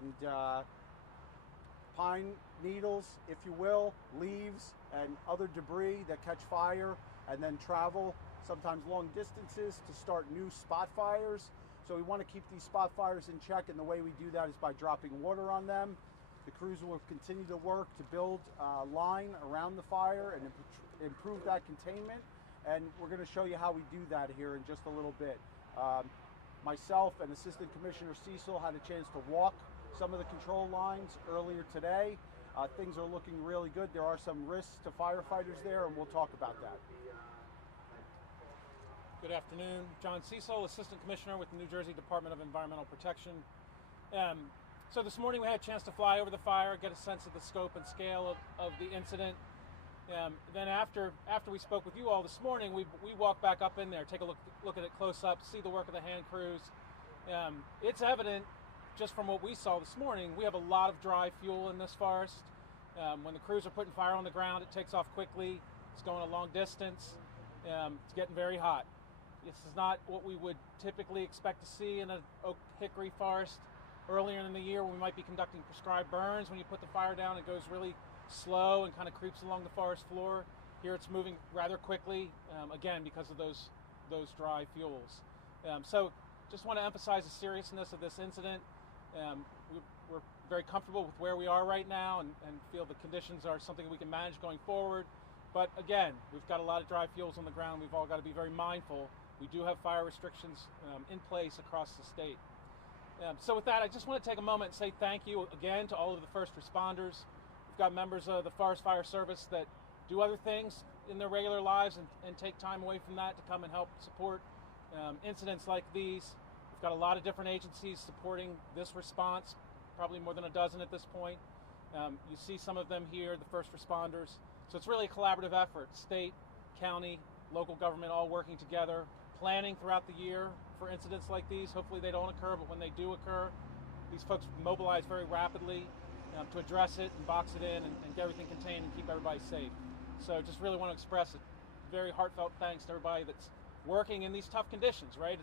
and pine needles, if you will, leaves, and other debris that catch fire and then travel sometimes long distances to start new spot fires. So we want to keep these spot fires in check, and the way we do that is by dropping water on them. The crews will continue to work to build a line around the fire and improve that containment, and we're going to show you how we do that here in just a little bit. Myself and Assistant Commissioner Cecil had a chance to walk some of the control lines earlier today. Things are looking really good. There are some risks to firefighters there, and we'll talk about that. Good afternoon. John Cecil, Assistant Commissioner with the New Jersey Department of Environmental Protection. So this morning we had a chance to fly over the fire, get a sense of the scope and scale of the incident. Then after we spoke with you all this morning, we walked back up in there, take a look at it close up, see the work of the hand crews. It's evident just from what we saw this morning, we have a lot of dry fuel in this forest. When the crews are putting fire on the ground, it takes off quickly. It's going a long distance. It's getting very hot. This is not what we would typically expect to see in an oak hickory forest. Earlier in the year, we might be conducting prescribed burns. When you put the fire down, it goes really slow and kind of creeps along the forest floor. Here it's moving rather quickly, again, because of those dry fuels. So just want to emphasize the seriousness of this incident. We're very comfortable with where we are right now and feel the conditions are something we can manage going forward. But again, we've got a lot of dry fuels on the ground. We've all got to be very mindful. We do have fire restrictions in place across the state. So with that, I just want to take a moment and say thank you again to all of the first responders. We've got members of the Forest Fire Service that do other things in their regular lives and take time away from that to come and help support incidents like these. We've got a lot of different agencies supporting this response, probably more than a dozen at this point. You see some of them here, the first responders. So it's really a collaborative effort, state, county, local government all working together, planning throughout the year for incidents like these. Hopefully they don't occur, but when they do occur, these folks mobilize very rapidly to address it and box it in and get everything contained and keep everybody safe. So just really want to express a very heartfelt thanks to everybody that's working in these tough conditions, right?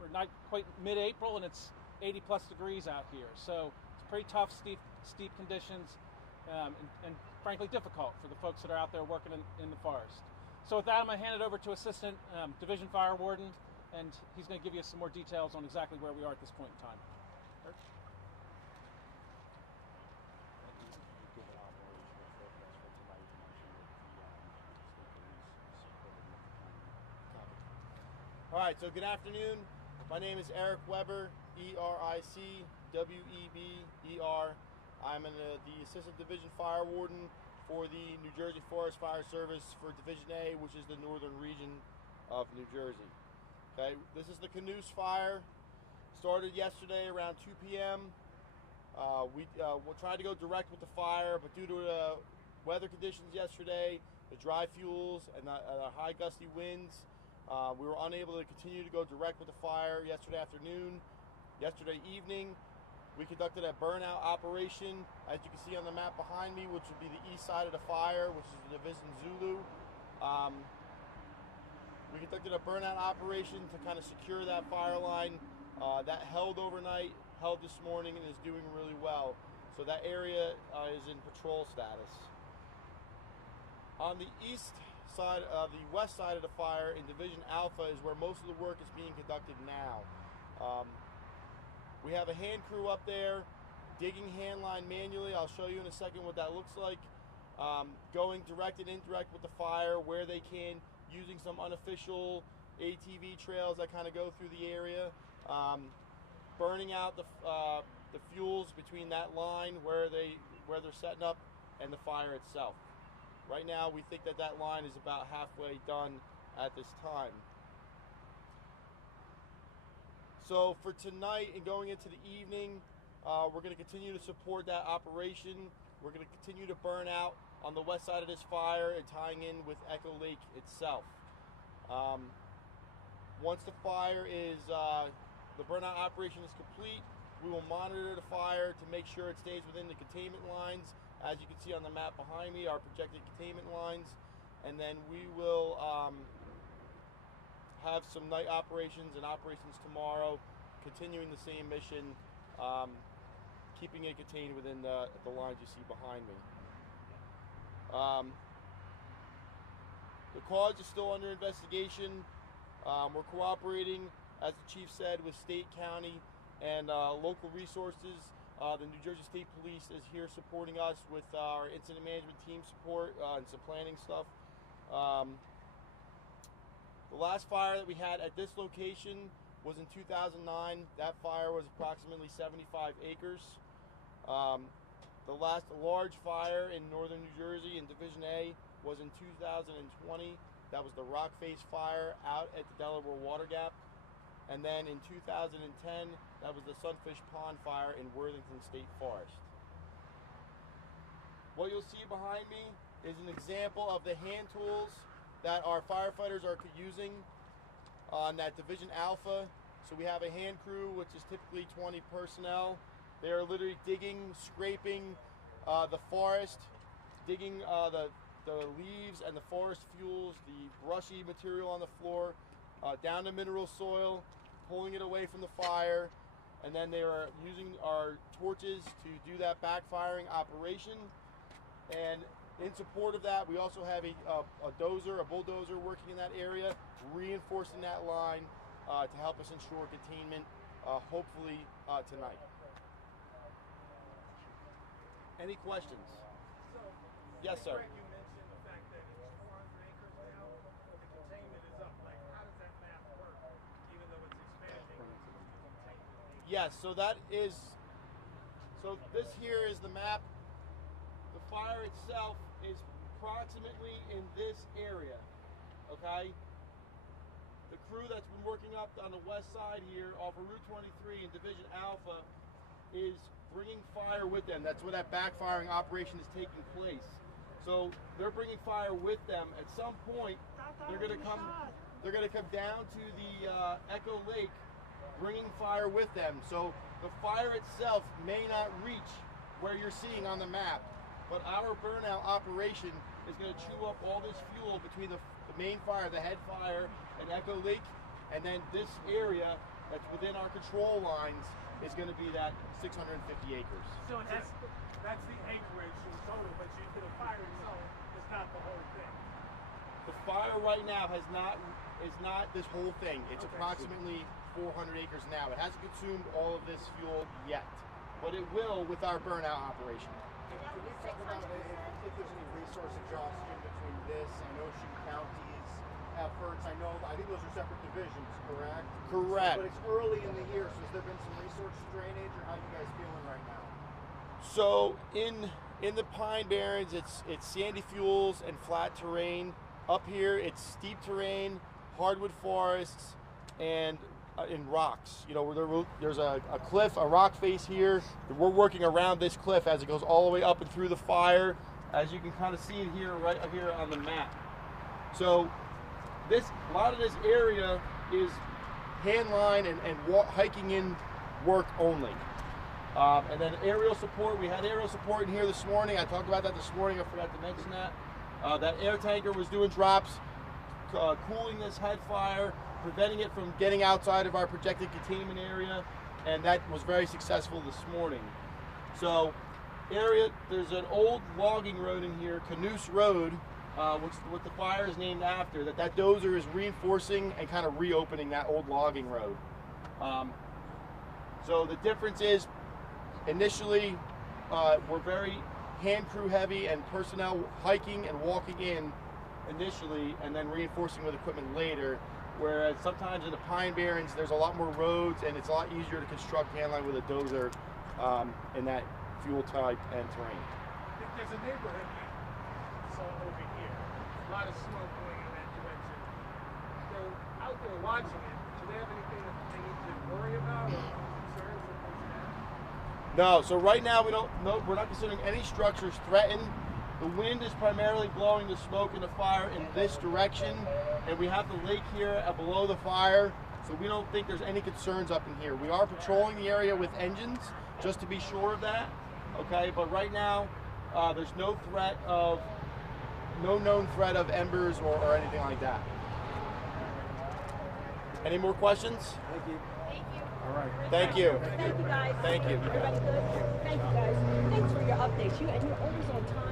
We're not quite mid-April and it's 80 plus degrees out here. So it's pretty tough, steep conditions and frankly difficult for the folks that are out there working in the forest. So with that, I'm going to hand it over to Assistant Division Fire Warden, and he's going to give you some more details on exactly where we are at this point in time. All right, so good afternoon. My name is Eric Weber, E-R-I-C-W-E-B-E-R. I'm the Assistant Division Fire Warden for the New Jersey Forest Fire Service for Division A, which is the northern region of New Jersey. Okay, this is the Canoose Fire. Started yesterday around 2 p.m. We tried to go direct with the fire, but due to the weather conditions yesterday, the dry fuels and the high gusty winds, we were unable to continue to go direct with the fire yesterday afternoon. Yesterday evening, we conducted a burnout operation, as you can see on the map behind me, which would be the east side of the fire, which is the Division Zulu. We conducted a burnout operation to kind of secure that fire line. That held overnight, held this morning, and is doing really well. So that area is in patrol status. On the east side, the west side of the fire in Division Alpha is where most of the work is being conducted now. We have a hand crew up there digging hand line manually. I'll show you in a second what that looks like. Going direct and indirect with the fire where they can, using some unofficial ATV trails that kind of go through the area. Burning out the fuels between that line where they're setting up and the fire itself. Right now we think that line is about halfway done at this time. So for tonight and going into the evening, we're going to continue to support that operation. We're going to continue to burn out on the west side of this fire and tying in with Echo Lake itself. Once the fire is, the burnout operation is complete, we will monitor the fire to make sure it stays within the containment lines. As you can see on the map behind me, our projected containment lines. And then we will have some night operations and operations tomorrow, continuing the same mission, keeping it contained within the lines you see behind me. The cause is still under investigation. We're cooperating, as the chief said, with state, county, and local resources. The New Jersey State Police is here supporting us with our incident management team support and some planning stuff. The last fire that we had at this location was in 2009. That fire was approximately 75 acres. The last large fire in northern New Jersey in Division A was in 2020. That was the Rock Face fire out at the Delaware Water Gap. And then in 2010, that was the Sunfish Pond fire in Worthington State Forest. What you'll see behind me is an example of the hand tools that our firefighters are using on that Division Alpha. So we have a hand crew, which is typically 20 personnel. They are literally digging, scraping the forest, digging the leaves and the forest fuels, the brushy material on the floor, down to mineral soil, pulling it away from the fire, and then they are using our torches to do that backfiring operation. And in support of that, we also have a bulldozer working in that area, reinforcing that line to help us ensure containment, hopefully tonight. Any questions? So, yes, sir. You mentioned the fact that it's 400 acres now, but the containment is up. Like, how does that map work, even though it's expanding? Yes, so this here is the map. The fire itself is approximately in this area, okay? The crew that's been working up on the west side here off of Route 23 in Division Alpha is bringing fire with them. That's where that backfiring operation is taking place. So they're bringing fire with them. At some point, they're going to come down to the Echo Lake, bringing fire with them. So the fire itself may not reach where you're seeing on the map, but our burnout operation is going to chew up all this fuel between the main fire, the head fire, and Echo Lake, and then this area that's within our control lines is going to be that 650 acres. So that's the acreage in total, but the fire itself is not the whole thing. The fire right now is not this whole thing. It's approximately 400 acres now. It hasn't consumed all of this fuel yet, but it will with our burnout operation. Can we talk about if there's any resource exhaustion between this and Ocean County's efforts? I think those are separate divisions, correct? Correct. But it's early in the year, so has there been some resource drainage, or how are you guys feeling right now? So in the Pine Barrens, it's sandy fuels and flat terrain. Up here, it's steep terrain, hardwood forests, and in rocks. You know, there's a cliff, a rock face here. We're working around this cliff as it goes all the way up and through the fire, as you can kind of see it here, right here on the map. So a lot of this area is hand line and hiking in work only. And then aerial support, we had aerial support in here this morning. I talked about that this morning, I forgot to mention that. That air tanker was doing drops, cooling this head fire, preventing it from getting outside of our projected containment area, and that was very successful this morning. So there's an old logging road in here, Canoose Road, what the fire is named after, that dozer is reinforcing and kind of reopening that old logging road. So the difference is, initially, we're very hand crew heavy and personnel hiking and walking in initially, and then reinforcing with equipment later. Whereas sometimes in the Pine Barrens, there's a lot more roads, and it's a lot easier to construct hand line with a dozer in that fuel type and terrain. There's a neighborhood so over here, a lot of smoke going in that direction. They're out there watching it. Do they have anything that they need to worry about or concerns or things like that? No, so right now we're not considering any structures threatened. The wind is primarily blowing the smoke and the fire in this direction, and we have the lake here below the fire, so we don't think there's any concerns up in here. We are patrolling the area with engines, just to be sure of that, okay? But right now, there's no known threat of embers or anything like that. Any more questions? Thank you. All All right. Thank you. Thank you, guys. Thank you. Everybody good? Thank you, guys. Thanks for your updates. And you're always on time.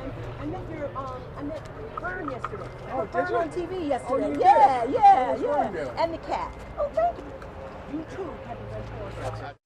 I met Vern yesterday. Oh, Vern did you? on TV yesterday. Oh, you yeah, did? yeah, What was Vern doing? And the cat. Oh, thank you. You too, Kevin.